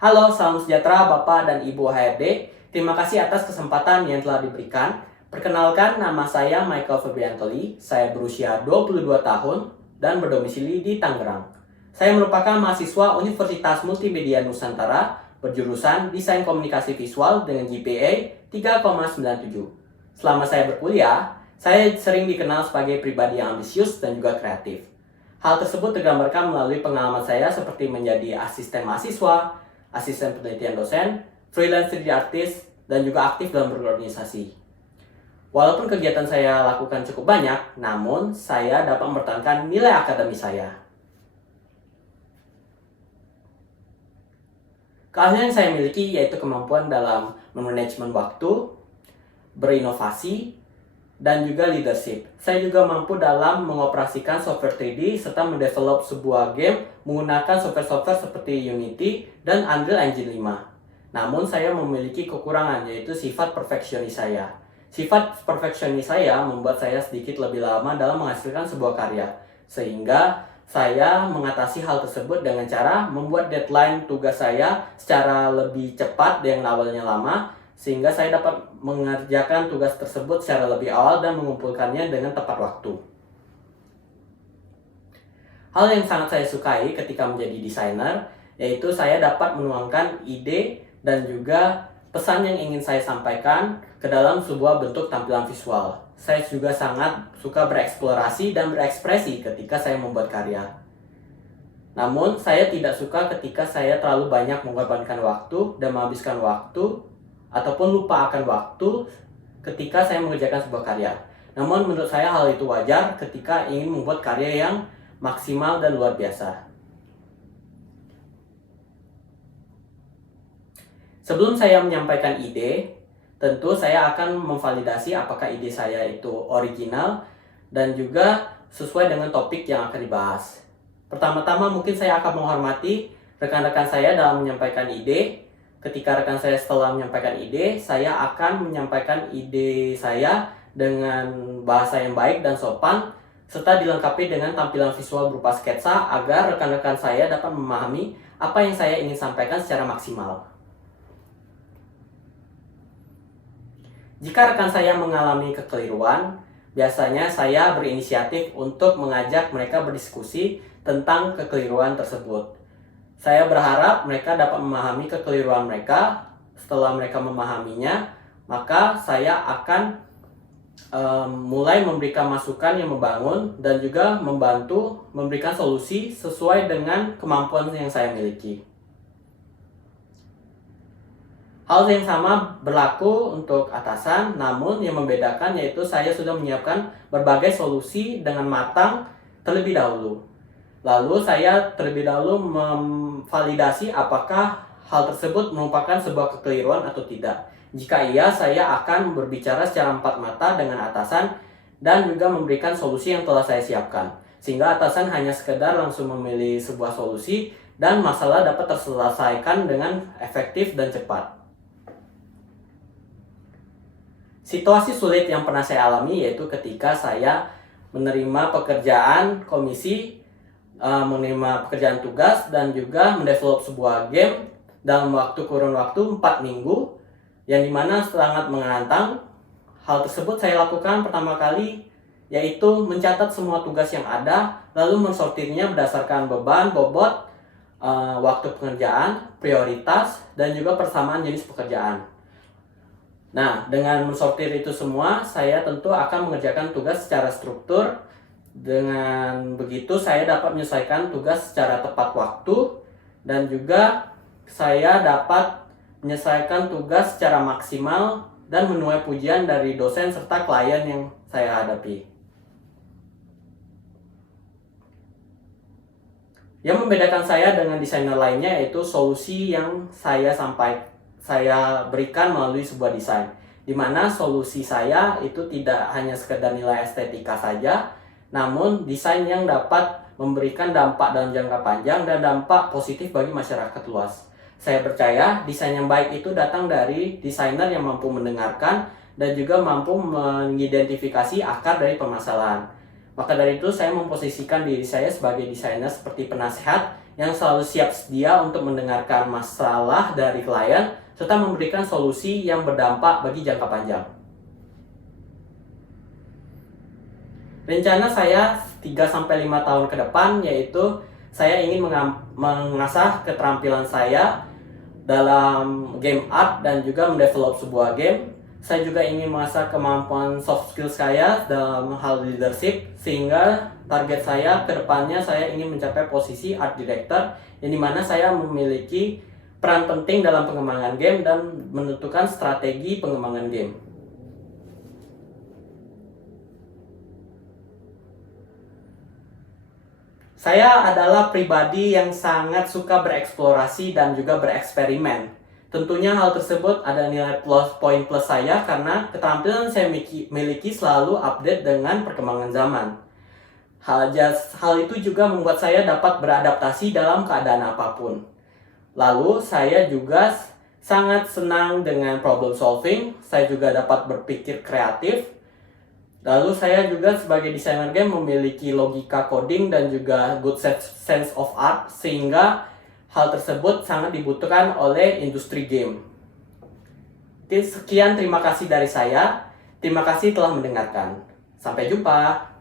Halo, salam sejahtera Bapak dan Ibu HRD. Terima kasih atas kesempatan yang telah diberikan. Perkenalkan, nama saya Michael Febriantoli. Saya berusia 22 tahun dan berdomisili di Tangerang. Saya merupakan mahasiswa Universitas Multimedia Nusantara berjurusan Desain Komunikasi Visual dengan GPA 3,97. Selama saya berkuliah, saya sering dikenal sebagai pribadi yang ambisius dan juga kreatif. Hal tersebut tergambarkan melalui pengalaman saya seperti menjadi asisten mahasiswa, asisten penelitian dosen, freelance 3D artist, dan juga aktif dalam berorganisasi. Walaupun kegiatan saya lakukan cukup banyak, namun saya dapat mempertahankan nilai akademik saya. Keahlian yang saya miliki yaitu kemampuan dalam memanajemen waktu, berinovasi, dan juga leadership. Saya juga mampu dalam mengoperasikan software 3D serta mendevelop sebuah game menggunakan software-software seperti Unity dan Unreal Engine 5. Namun saya memiliki kekurangan yaitu sifat perfeksionis saya. Sifat perfeksionis saya membuat saya sedikit lebih lama dalam menghasilkan sebuah karya. Sehingga saya mengatasi hal tersebut dengan cara membuat deadline tugas saya secara lebih cepat yang awalnya lama, sehingga saya dapat mengerjakan tugas tersebut secara lebih awal dan mengumpulkannya dengan tepat waktu. Hal yang sangat saya sukai ketika menjadi desainer, yaitu saya dapat menuangkan ide dan juga pesan yang ingin saya sampaikan ke dalam sebuah bentuk tampilan visual. Saya juga sangat suka bereksplorasi dan berekspresi ketika saya membuat karya. Namun, saya tidak suka ketika saya terlalu banyak mengorbankan waktu dan menghabiskan waktu ataupun lupa akan waktu ketika saya mengerjakan sebuah karya. Namun menurut saya hal itu wajar ketika ingin membuat karya yang maksimal dan luar biasa. Sebelum saya menyampaikan ide, tentu saya akan memvalidasi apakah ide saya itu original dan juga sesuai dengan topik yang akan dibahas. Pertama-tama mungkin saya akan menghormati rekan-rekan saya dalam menyampaikan ide. Ketika rekan saya setelah menyampaikan ide, saya akan menyampaikan ide saya dengan bahasa yang baik dan sopan, serta dilengkapi dengan tampilan visual berupa sketsa agar rekan-rekan saya dapat memahami apa yang saya ingin sampaikan secara maksimal. Jika rekan saya mengalami kekeliruan, biasanya saya berinisiatif untuk mengajak mereka berdiskusi tentang kekeliruan tersebut. Saya berharap mereka dapat memahami kekeliruan mereka. Setelah mereka memahaminya, maka saya akan mulai memberikan masukan yang membangun dan juga membantu memberikan solusi sesuai dengan kemampuan yang saya miliki. Hal yang sama berlaku untuk atasan, namun yang membedakan yaitu saya sudah menyiapkan berbagai solusi dengan matang terlebih dahulu. Lalu saya terlebih dahulu memvalidasi apakah hal tersebut merupakan sebuah kekeliruan atau tidak. Jika iya, saya akan berbicara secara empat mata dengan atasan dan juga memberikan solusi yang telah saya siapkan. Sehingga atasan hanya sekedar langsung memilih sebuah solusi dan masalah dapat terselesaikan dengan efektif dan cepat. Situasi sulit yang pernah saya alami yaitu ketika saya menerima pekerjaan komisi, menerima pekerjaan tugas dan juga mendevelop sebuah game dalam kurun waktu 4 minggu yang dimana sangat menantang. Hal tersebut saya lakukan pertama kali yaitu mencatat semua tugas yang ada, lalu mensortirnya berdasarkan beban, bobot, waktu pekerjaan, prioritas, dan juga persamaan jenis pekerjaan. Nah, dengan mensortir itu semua, saya tentu akan mengerjakan tugas secara struktur. Dengan begitu, saya dapat menyelesaikan tugas secara tepat waktu dan juga saya dapat menyelesaikan tugas secara maksimal dan menuai pujian dari dosen serta klien yang saya hadapi. Yang membedakan saya dengan desainer lainnya yaitu solusi yang saya berikan melalui sebuah desain, di mana solusi saya itu tidak hanya sekedar nilai estetika saja, namun desain yang dapat memberikan dampak dalam jangka panjang dan dampak positif bagi masyarakat luas. Saya percaya desain yang baik itu datang dari desainer yang mampu mendengarkan dan juga mampu mengidentifikasi akar dari permasalahan. Maka dari itu saya memposisikan diri saya sebagai desainer seperti penasehat yang selalu siap sedia untuk mendengarkan masalah dari klien serta memberikan solusi yang berdampak bagi jangka panjang. Rencana saya 3-5 tahun ke depan yaitu saya ingin mengasah keterampilan saya dalam game art dan juga mendevelop sebuah game. Saya juga ingin mengasah kemampuan soft skill saya dalam hal leadership, sehingga target saya ke depannya saya ingin mencapai posisi art director, yang dimana saya memiliki peran penting dalam pengembangan game dan menentukan strategi pengembangan game. Saya adalah pribadi yang sangat suka bereksplorasi dan juga bereksperimen. Tentunya hal tersebut ada nilai poin plus saya karena keterampilan saya miliki selalu update dengan perkembangan zaman. Hal itu juga membuat saya dapat beradaptasi dalam keadaan apapun. Lalu saya juga sangat senang dengan problem solving, saya juga dapat berpikir kreatif. Lalu saya juga sebagai desainer game memiliki logika coding dan juga good sense of art, sehingga hal tersebut sangat dibutuhkan oleh industri game. Sekian, terima kasih dari saya. Terima kasih telah mendengarkan. Sampai jumpa.